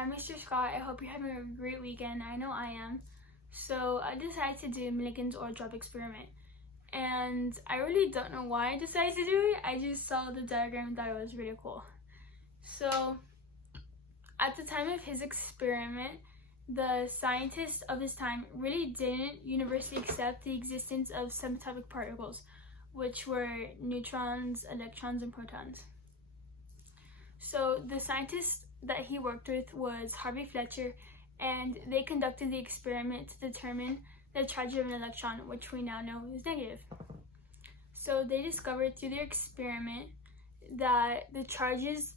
Hi, Mr. Scott. I hope you're having a great weekend. I know I am. So I decided to do Millikan's oil drop experiment. And I really don't know why I decided to do it. I just saw the diagram and thought it was really cool. So at the time of his experiment, the scientists of his time really didn't universally accept the existence of subatomic particles, which were neutrons, electrons, and protons. So the scientist that he worked with was Harvey Fletcher, and they conducted the experiment to determine the charge of an electron, which we now know is negative. So they discovered through their experiment that the charges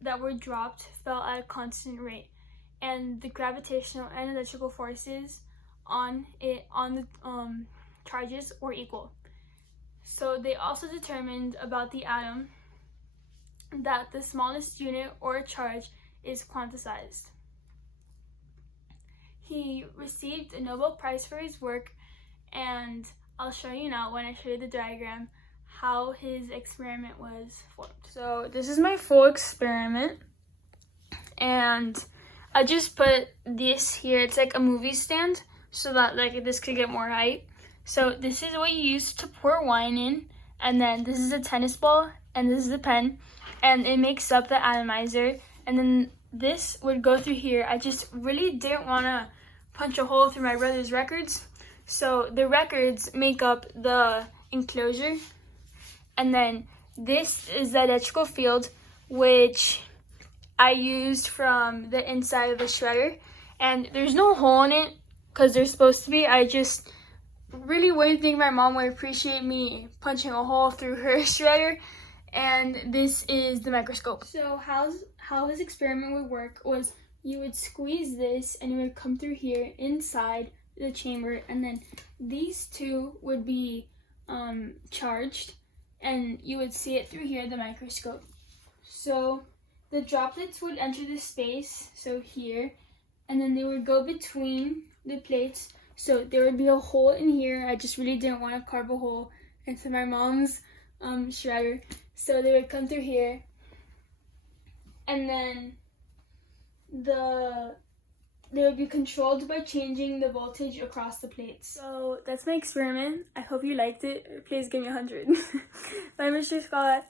that were dropped fell at a constant rate, and the gravitational and electrical forces on the charges were equal. So they also determined about the atom that the smallest unit or charge is quantized. He received a Nobel Prize for his work, and I'll show you now when I show you the diagram how his experiment was formed. So this is my full experiment, and I just put this here. It's like a movie stand so that like this could get more height. So this is what you use to pour wine in, and then this is a tennis ball, and this is a pen, and it makes up the atomizer, and then this would go through here. I just really didn't want to punch a hole through my brother's records, so the records make up the enclosure, and then this is the electrical field, which I used from the inside of the shredder, and there's no hole in it because there's supposed to be. I just really wouldn't think my mom would appreciate me punching a hole through her shredder. And this is the microscope. So how his experiment would work was you would squeeze this and it would come through here inside the chamber, and then these two would be charged, and you would see it through here, the microscope. So the droplets would enter the space, so here, and then they would go between the plates. So there would be a hole in here. I just really didn't want to carve a hole into my mom's shredder. So they would come through here, and then they would be controlled by changing the voltage across the plates. So that's my experiment. I hope you liked it. Please give me 100. Bye, Mr. Scott.